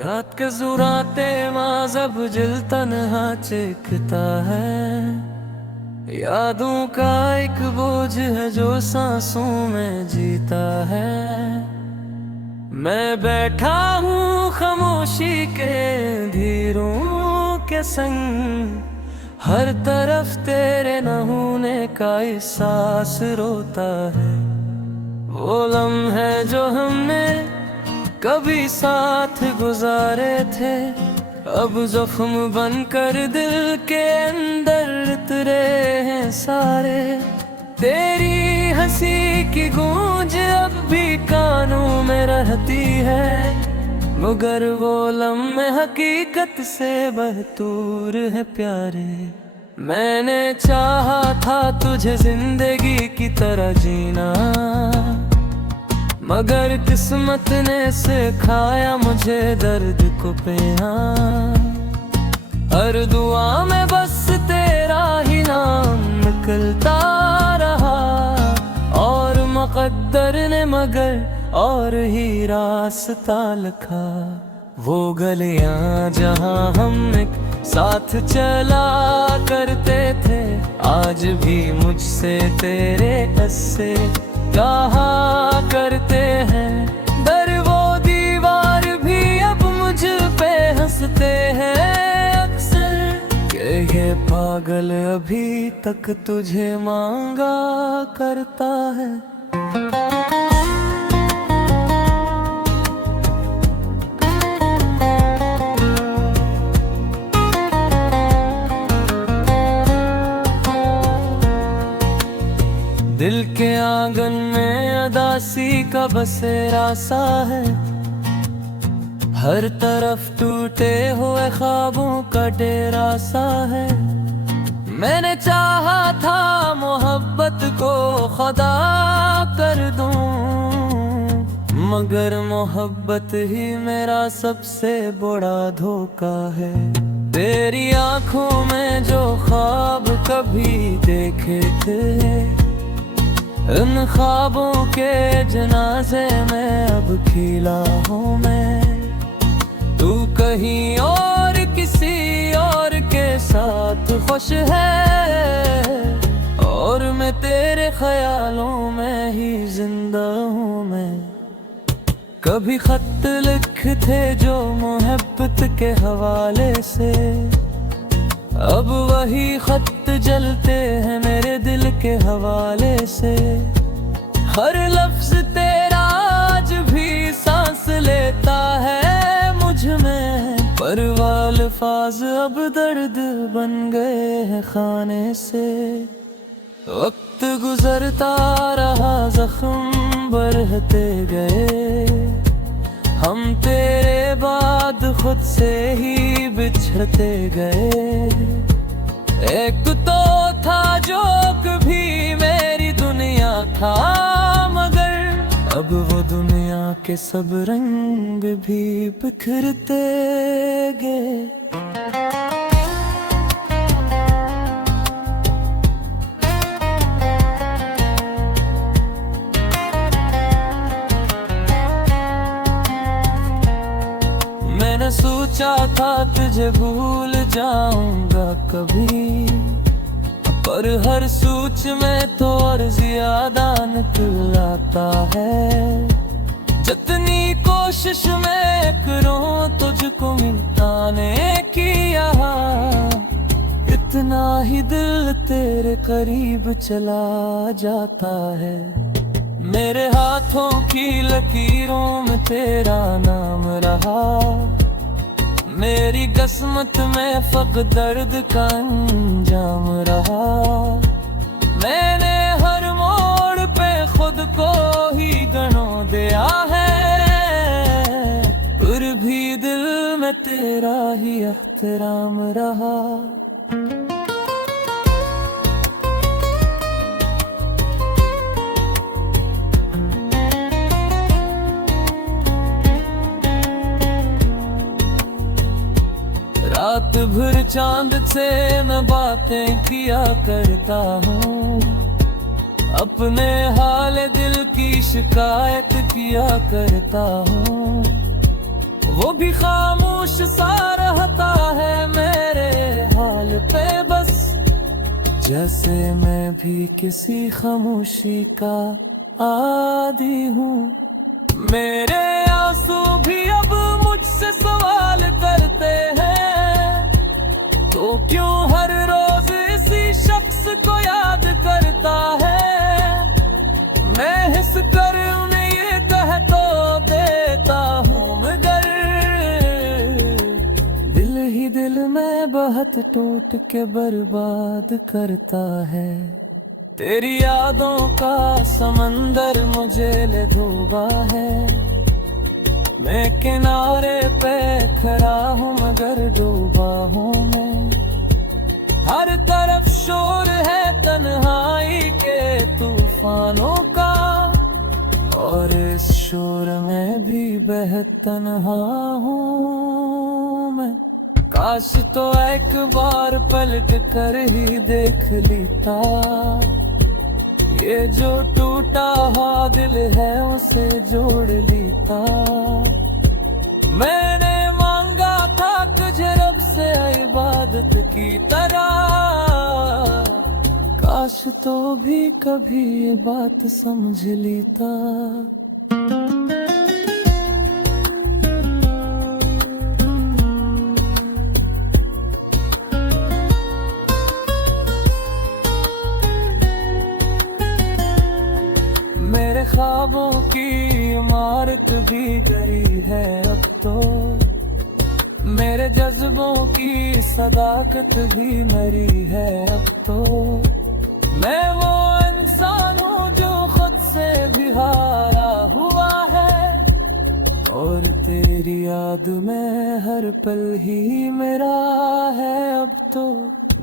रात के जुराते माज़ब जिल तन्हा चिखता है। यादों का एक बोझ है जो सांसों में जीता है। मैं बैठा हूँ खामोशी के धीरों के संग, हर तरफ तेरे न होने का एहसास रोता है। वो लम्हे जो हमने कभी साथ गुजारे थे, अब जख्म बनकर दिल के अंदर उतरे हैं सारे। तेरी हंसी की गूंज अब भी कानों में रहती है, मगर वो लम्हे हकीकत से बहतूर है प्यारे। मैंने चाहा था तुझे जिंदगी की तरह जीना, मगर किस्मत ने सिखाया मुझे दर्द को पीना। हर दुआ में बस तेरा ही नाम निकलता रहा, और मुक़द्दर ने मगर और ही रास्ता लिखा। वो गलियां जहां हम एक साथ चला करते थे, आज भी मुझसे तेरे किस्से कहा करते हैं। दर वो दीवार भी अब मुझ पे हंसते हैं अक्सर, कि ये पागल अभी तक तुझे मांगा करता है। दिल के आंगन में अदासी का बसेरा सा है, हर तरफ टूटे हुए ख्वाबों का डेरा सा है। मैंने चाहा था मोहब्बत को खुदा कर दूं, मगर मोहब्बत ही मेरा सबसे बड़ा धोखा है। तेरी आंखों में जो ख्वाब कभी देखे थे, उन ख्वाबों के जनाजे में अब खिला हूँ मैं। तू कहीं और किसी और के साथ खुश है, और मैं तेरे ख्यालों में ही जिंदा हूँ मैं। कभी खत लिखते जो मोहब्बत के हवाले से, अब वही खत जलते हैं मेरे दिल के हवाले से। हर लफ्ज तेरा आज भी सांस लेता है मुझ में, पर वो अल्फाज अब दर्द बन गए हैं खाने से। वक्त गुजरता रहा, जख्म बढ़ते गए, हम तेरे बाद खुद से ही बिछड़ते गए। एक तो था जो कभी मेरी दुनिया था, मगर अब वो दुनिया के सब रंग भी बिखरते गए। मैंने सोचा था तुझे भूल जाऊंगा कभी, पर हर सोच में तो और ज्यादा निकल आता है। जितनी कोशिश मैं करूं तुझको मिटाने की, इतना ही दिल तेरे करीब चला जाता है। मेरे हाथों की लकीरों में तेरा नाम रहा, मेरी किस्मत में फक़्र दर्द का अंजाम रहा। मैंने हर मोड़ पे खुद को ही गनो दिया है, फिर भी दिल में तेरा ही एहतराम रहा। रात भर चांद से मैं बातें किया करता हूँ, अपने हाल दिल की शिकायत किया करता हूँ। वो भी खामोश सा रहता है मेरे हाल पे बस, जैसे मैं भी किसी खामोशी का आदी हूँ। मेरे आंसू भी अब मुझसे सवाल करते हैं, तो क्यों हर रोज इसी शख्स को याद करता है। मैं हिस कर उन्हें ये कह तो देता हूँ, मगर दिल ही दिल में बहुत टूट के बर्बाद करता है। तेरी यादों का समंदर मुझे ले डूबा है, मैं किनारे पे खड़ा हूँ मगर डूबा हूँ मैं। हर तरफ शोर है तन्हाई के तूफानों का, और इस शोर में भी बेहद तन्हा हूँ मैं। काश तो एक बार पलट कर ही देख लेता, ये जो टूटा हुआ दिल है उसे जोड़ लेता। मैंने मांगा था तुझे रब से इबादत की तरह, काश तो भी कभी ये बात समझ लेता। मेरे ख्वाबों की इमारत भी गिरी है अब तो, मेरे जज्बों की सदाकत भी मरी है अब तो। मैं वो इंसान हूँ जो खुद से भी हारा हुआ है, और तेरी याद में हर पल ही मेरा है अब तो।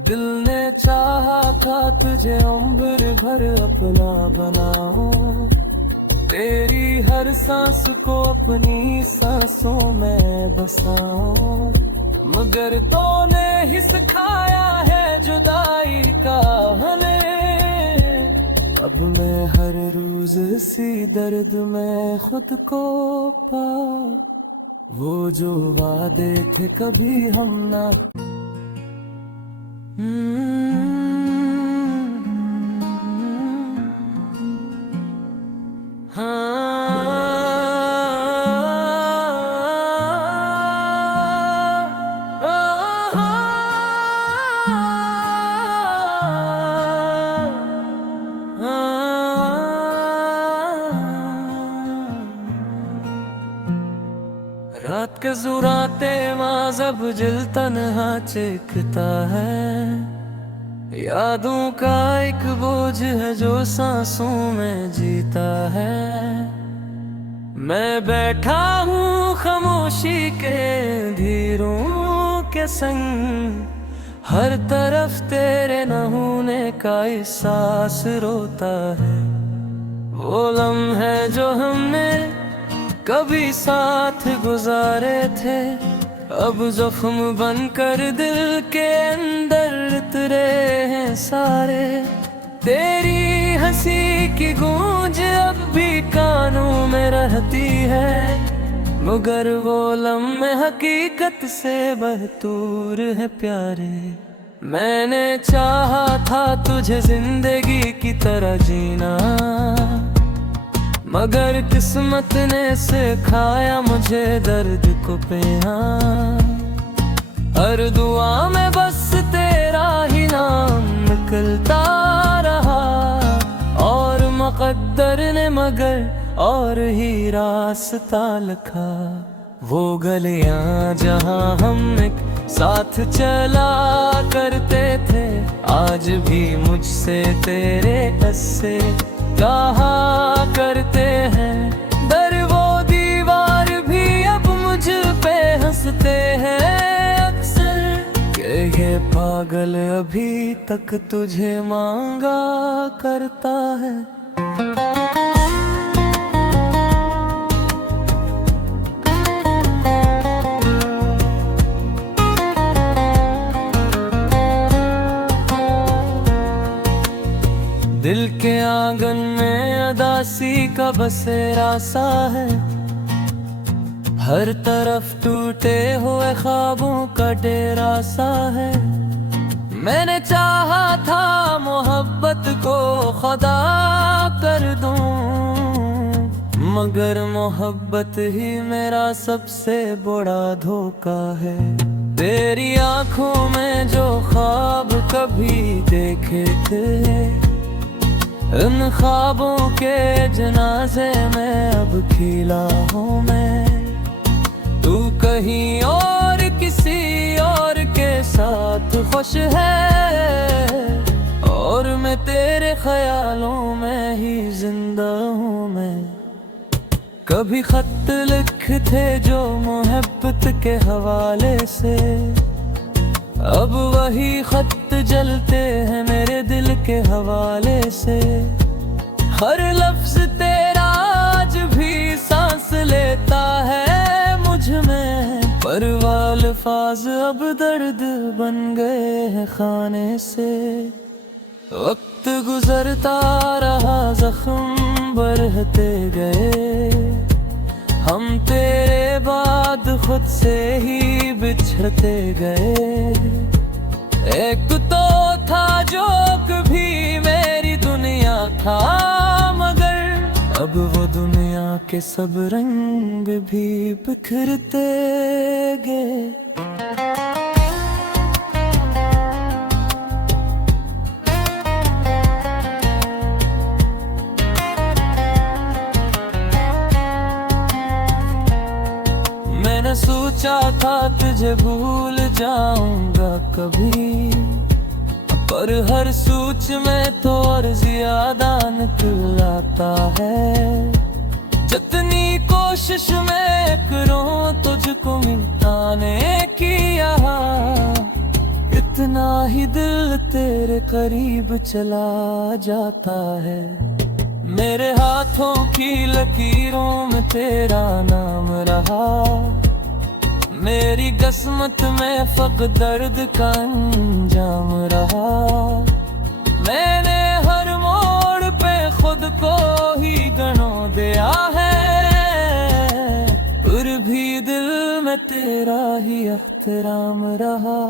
दिल ने चाहा था तुझे उम्र भर अपना बनाऊं, तेरी हर सांस को अपनी सांसों में बसाऊं, मगर तूने ही सिखाया है जुदाई का हमें। अब मैं हर रोज इसी दर्द में खुद को पा, वो जो वादे थे कभी हम ना। रात के जुराते माज़ब जिल तन्हा चिखता है, यादों का एक बोझ है जो सांसों में जीता है। मैं बैठा हूँ खामोशी के धीरों के संग, हर तरफ तेरे न होने का एहसास रोता है। वो लम्हे जो हमने कभी साथ गुजारे थे, अब जख्म बनकर दिल के अंदर उतरे हैं सारे। तेरी हंसी की गूंज अब भी कानों में रहती है, मगर वो लम्हे हकीकत से बहतूर है प्यारे। मैंने चाहा था तुझे जिंदगी की तरह जीना, मगर किस्मत ने सिखाया मुझे दर्द को पीना। हर दुआ में बस तेरा ही नाम निकलता रहा, और मुक़द्दर ने मगर और ही रास्ता लिखा। वो गलियां जहां हम एक साथ चला करते थे, आज भी मुझसे तेरे किस्से कहा करते हैं। दर वो दीवार भी अब मुझ पे हंसते हैं अक्सर, कि ये पागल अभी तक तुझे मांगा करता है। दिल के आंगन में अदासी का बसेरा सा है, हर तरफ टूटे हुए ख्वाबों का डेरा सा है। मैंने चाहा था मोहब्बत को खुदा कर दूं, मगर मोहब्बत ही मेरा सबसे बड़ा धोखा है। तेरी आंखों में जो ख्वाब कभी देखे थे, उन ख्वाबों के जनाजे में अब खिला हूँ मैं। तू कहीं और किसी और के साथ खुश है, और मैं तेरे ख्यालों में ही जिंदा हूँ मैं। कभी खत लिखते जो मोहब्बत के हवाले से, अब वही खत जलते हैं मेरे दिल के हवाले से। हर लफ्ज तेरा आज भी सांस लेता है मुझ में, पर वो अल्फाज अब दर्द बन गए हैं खाने से। वक्त गुजरता रहा, जख्म बढ़ते गए, हम तेरे बाद खुद से ही बिछड़ते गए। एक तो था जो कभी मेरी दुनिया था, मगर अब वो दुनिया के सब रंग भी बिखरते गए। मैंने सोचा था तुझे भूल जाऊंगा कभी, पर हर सोच में तो और ज्यादा निकल आता है। जितनी कोशिश मैं करूं तुझको मिटाने की, इतना ही दिल तेरे करीब चला जाता है। मेरे हाथों की लकीरों में तेरा नाम रहा, मेरी किस्मत में फक दर्द का अंजाम रहा। मैंने हर मोड़ पे खुद को ही गनो दिया है, फिर भी दिल में तेरा ही एहतराम रहा।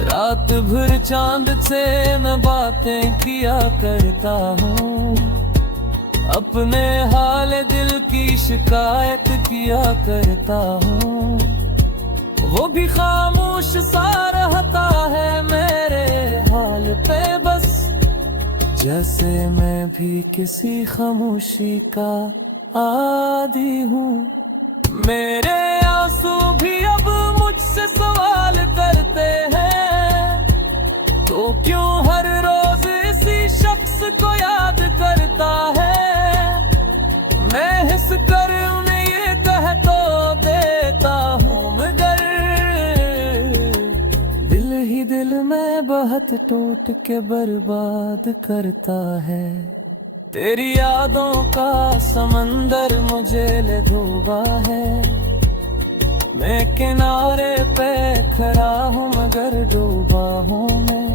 रात भर चांद से मैं बातें किया करता हूँ, अपने हाल दिल की शिकायत किया करता हूँ। वो भी खामोश सा रहता है मेरे हाल पे बस, जैसे मैं भी किसी खामोशी का आदी हूँ। मेरे आंसू भी अब मुझसे सवाल करते हैं, तो क्यों हर रोज इसी शख्स को याद करता है। मैं हिस कर उन्हें ये कह तो देता हूँ, मगर दिल ही दिल में बहुत टूट के बर्बाद करता है। तेरी यादों का समंदर मुझे ले डूबा है, मैं किनारे पे खड़ा हूँ मगर डूबा हूँ मैं।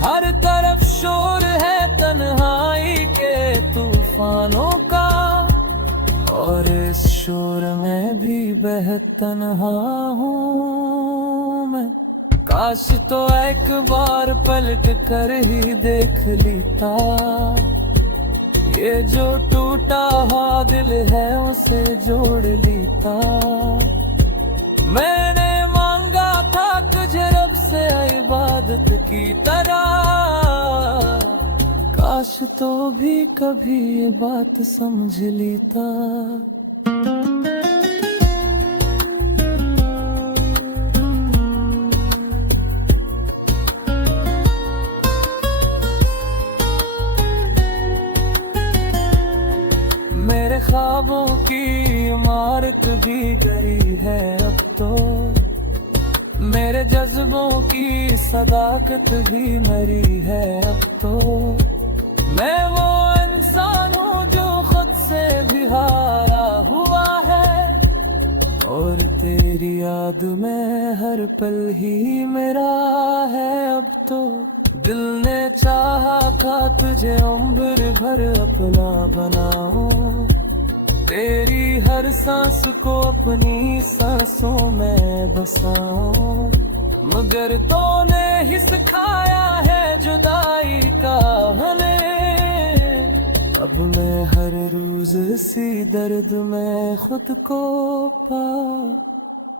हर तरफ शोर है तन्हाई के तूफानों का, और इस शोर में भी बेहद तन्हा हूँ मैं। काश तो एक बार पलट कर ही देख लेता, ये जो टूटा हुआ दिल है उसे जोड़ लेता। मैंने मांगा था तुझे रब से इबादत की तरह, काश तो भी कभी ये बात समझ लेता। मेरे ख्वाबों की इमारत भी गई है अब तो, मेरे जज्बों की सदाकत भी मरी है अब तो। मैं वो इंसान हूँ से भी हारा हुआ है, और तेरी याद में हर पल ही मेरा है अब तो। दिल ने चाहा था तुझे उम्र भर अपना बनाऊं, तेरी हर सांस को अपनी सांसों में बसाऊं, मगर तूने ही सिखाया है जुदाई का हमें। अब मैं हर रोज इसी दर्द में खुद को पा,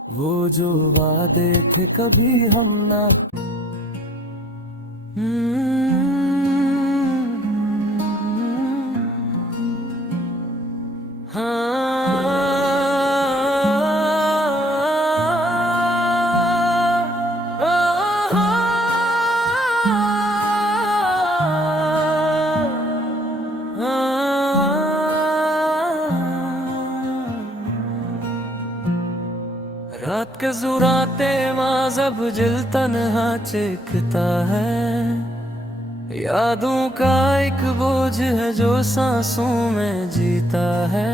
वो जो वादे थे कभी हम ना। रात के जुराते माज़ब जिल तन्हा चिखता है, यादों का एक बोझ है जो सांसों में जीता है।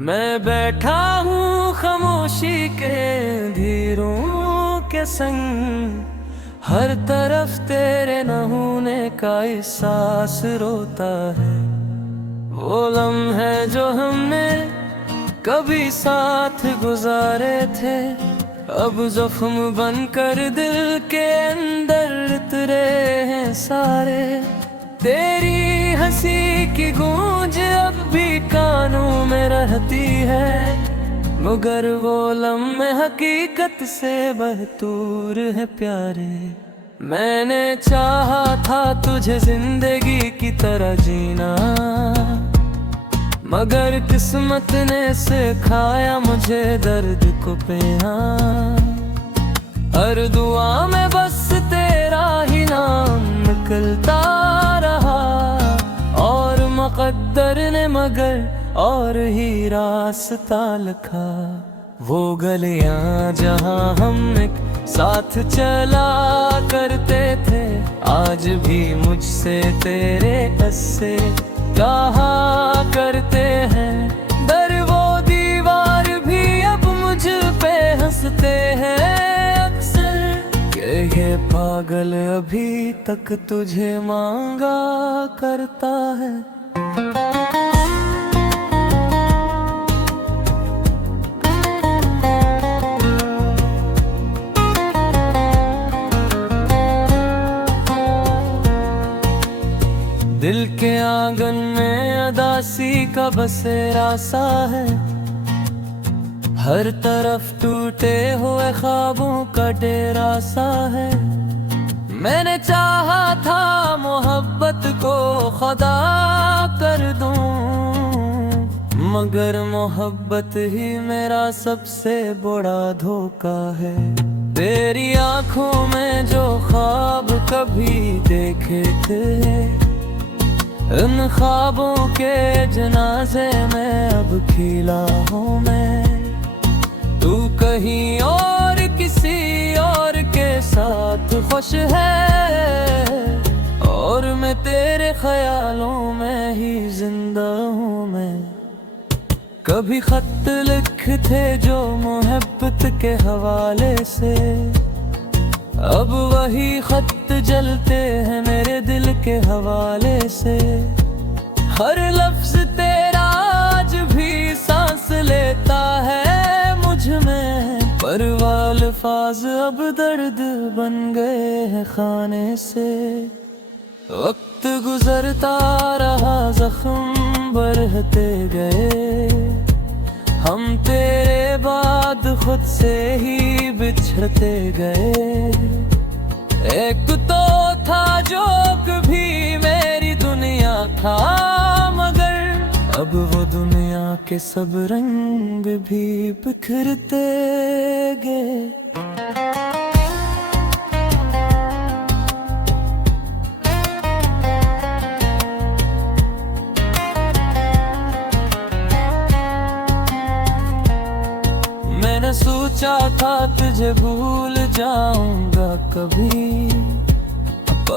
मैं बैठा हूँ खामोशी के धीरों के संग, हर तरफ तेरे न होने का एहसास रोता है। वो लम्हे जो हमने कभी साथ गुजारे थे, अब जख्म बनकर दिल के अंदर उतरे हैं सारे। तेरी हंसी की गूंज अब भी कानों में रहती है, मगर वो लम्हे हकीकत से बहतूर है प्यारे। मैंने चाहा था तुझे जिंदगी की तरह जीना, मगर किस्मत ने सिखाया मुझे दर्द को पीना। हर दुआ में बस तेरा ही नाम निकलता रहा, और मुक़द्दर ने मगर और ही रास्ता लिखा। वो गलियां जहां हम एक साथ चला करते थे, आज भी मुझसे तेरे किस्से कहा करते हैं। दर वो दीवार भी अब मुझ पे हंसते हैं अक्सर, कि ये पागल अभी तक तुझे मांगा करता है। दिल के आंगन में अदासी का बसेरा सा है, हर तरफ टूटे हुए ख्वाबों का डेरा सा है। मैंने चाहा था मोहब्बत को खुदा कर दूं, मगर मोहब्बत ही मेरा सबसे बड़ा धोखा है। तेरी आंखों में जो ख्वाब कभी देखे थे, उन ख्वाबों के जनाजे में अब खिला हूँ मैं। तू कहीं और किसी और के साथ खुश है, और मैं तेरे ख्यालों में ही जिंदा हूँ मैं। कभी खत लिखते जो मोहब्बत के हवाले से, अब वही खत जलते हैं मेरे दिल के हवाले से। हर लफ्ज तेरा आज भी सांस लेता है मुझ में, पर वो अल्फाज अब दर्द बन गए हैं खाने से। वक्त गुजरता रहा जख्म बढ़ते गए, हम तेरे बाद खुद से ही बिछड़ते गए। एक तो था जो कभी मेरी दुनिया था, मगर अब वो दुनिया के सब रंग भी बिखरते गए। मैंने सोचा था तुझे भूल जाऊंगा कभी,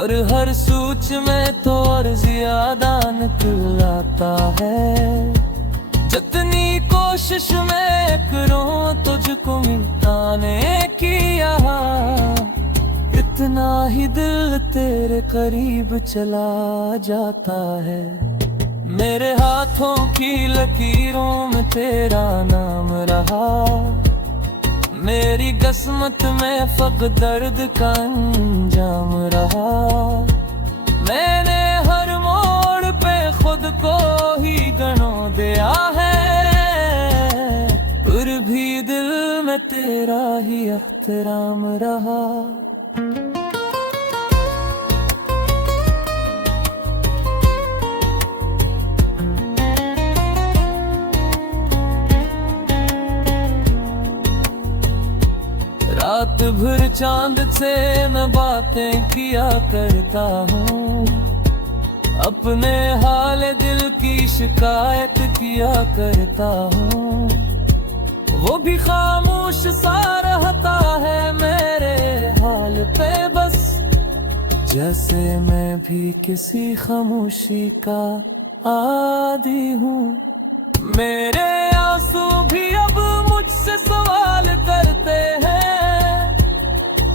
और हर सूच में तो और ज्यादा निकलाता है। जितनी कोशिश मैं करूं तुझको मिटाने की, यहाँ इतना ही दिल तेरे करीब चला जाता है। मेरे हाथों की लकीरों में तेरा नाम रहा, मेरी किस्मत में फक दर्द का अंजाम रहा। मैंने हर मोड़ पे खुद को ही गनो दिया है, फिर भी दिल में तेरा ही एहतराम रहा। रात भर चांद से मैं बातें किया करता हूँ, अपने हाल दिल की शिकायत किया करता हूँ। वो भी खामोश सा रहता है मेरे हाल पे बस, जैसे मैं भी किसी खामोशी का आदी हूँ। मेरे आंसू भी अब मुझसे सवाल करते हैं,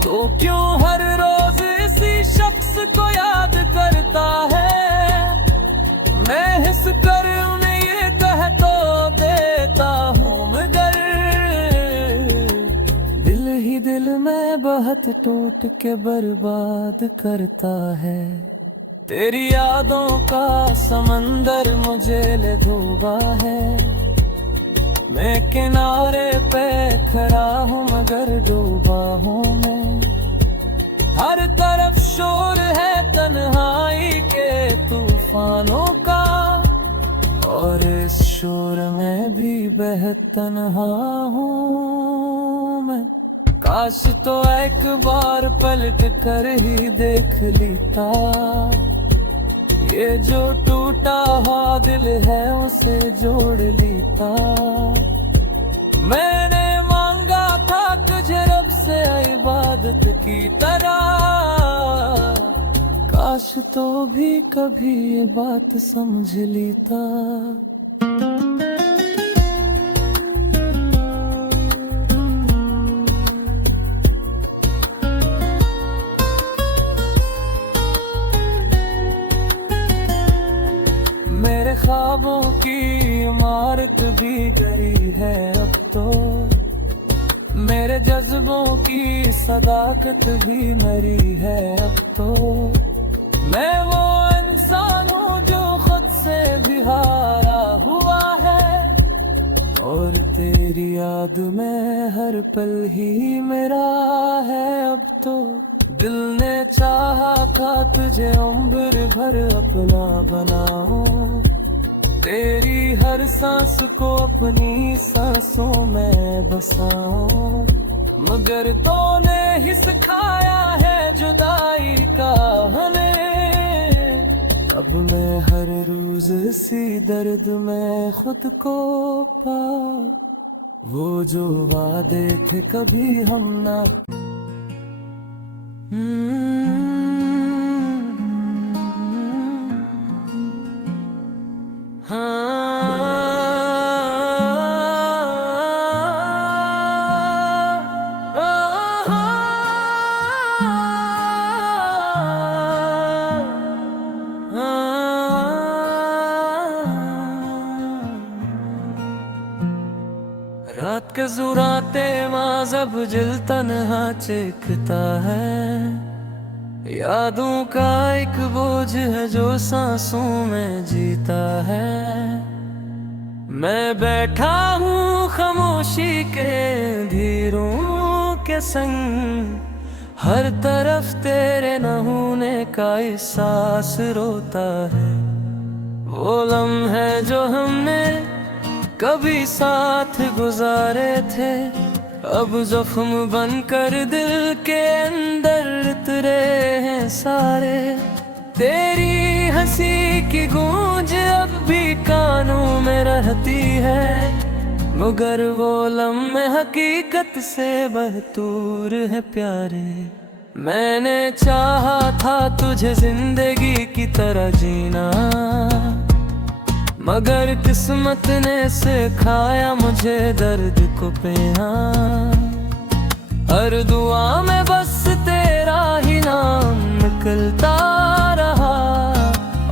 तो क्यों हर रोज इसी शख्स को याद करता है। मैं हिस कर उन्हें ये कह तो देता हूँ, मगर दिल ही दिल में बहुत टूट के बर्बाद करता है। तेरी यादों का समंदर मुझे ले डूबा है, मैं किनारे पे खड़ा हूँ मगर डूबा हूँ मैं। हर तरफ शोर है तन्हाई के तूफानों का, और इस शोर में भी बेहद तन्हा हूँ मैं। काश तो एक बार पलट कर ही देख लेता, ये जो टूटा हुआ दिल है उसे जोड़ लेता। मैंने मांगा था तुझे रब से इबादत की तरह, काश तो भी कभी ये बात समझ लेता। मेरे ख्वाबों की इमारत भी गिरी है अब तो, मेरे जज्बों की सदाकत भी मरी है अब तो। मैं वो इंसान हूँ जो खुद से भी हारा हुआ है, और तेरी याद में हर पल ही मेरा है अब तो। दिल ने चाहा था तुझे उम्र भर अपना बनाऊं, तेरी हर सांस को अपनी सांसों में बसाऊं, मगर तूने ही सिखाया है जुदाई का हमें। अब मैं हर रोज इसी दर्द में खुद को पा, वो जो वादे थे कभी हम ना। रात के जुराते माज़ब जिल तन्हा चिखता है, यादों का एक बोझ है जो सांसों में जीता है। मैं बैठा हूँ खामोशी के धीरों के संग, हर तरफ तेरे न होने का एहसास रोता है। वो लम्हे जो हमने कभी साथ गुजारे थे, अब जख्म बनकर दिल के अंदर उतरे हैं सारे। तेरी हंसी की गूंज अब भी कानों में रहती है, मगर वो लम्हे हकीकत से बहतूर है प्यारे। मैंने चाहा था तुझे जिंदगी की तरह जीना, मगर किस्मत ने सिखाया मुझे दर्द को पीना। हर दुआ में बस तेरा ही नाम निकलता रहा,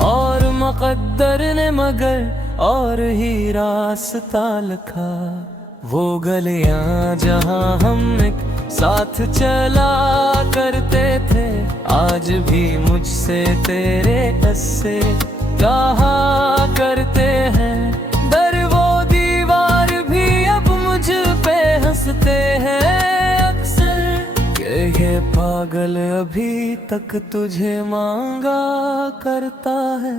और मुक़द्दर ने मगर और ही रास्ता लिखा। वो गलियां जहां हम एक साथ चला करते थे, आज भी मुझसे तेरे किस्से कहा करते हैं। दर वो दीवार भी अब मुझ पे हंसते हैं अक्सर, कि ये पागल अभी तक तुझे मांगा करता है।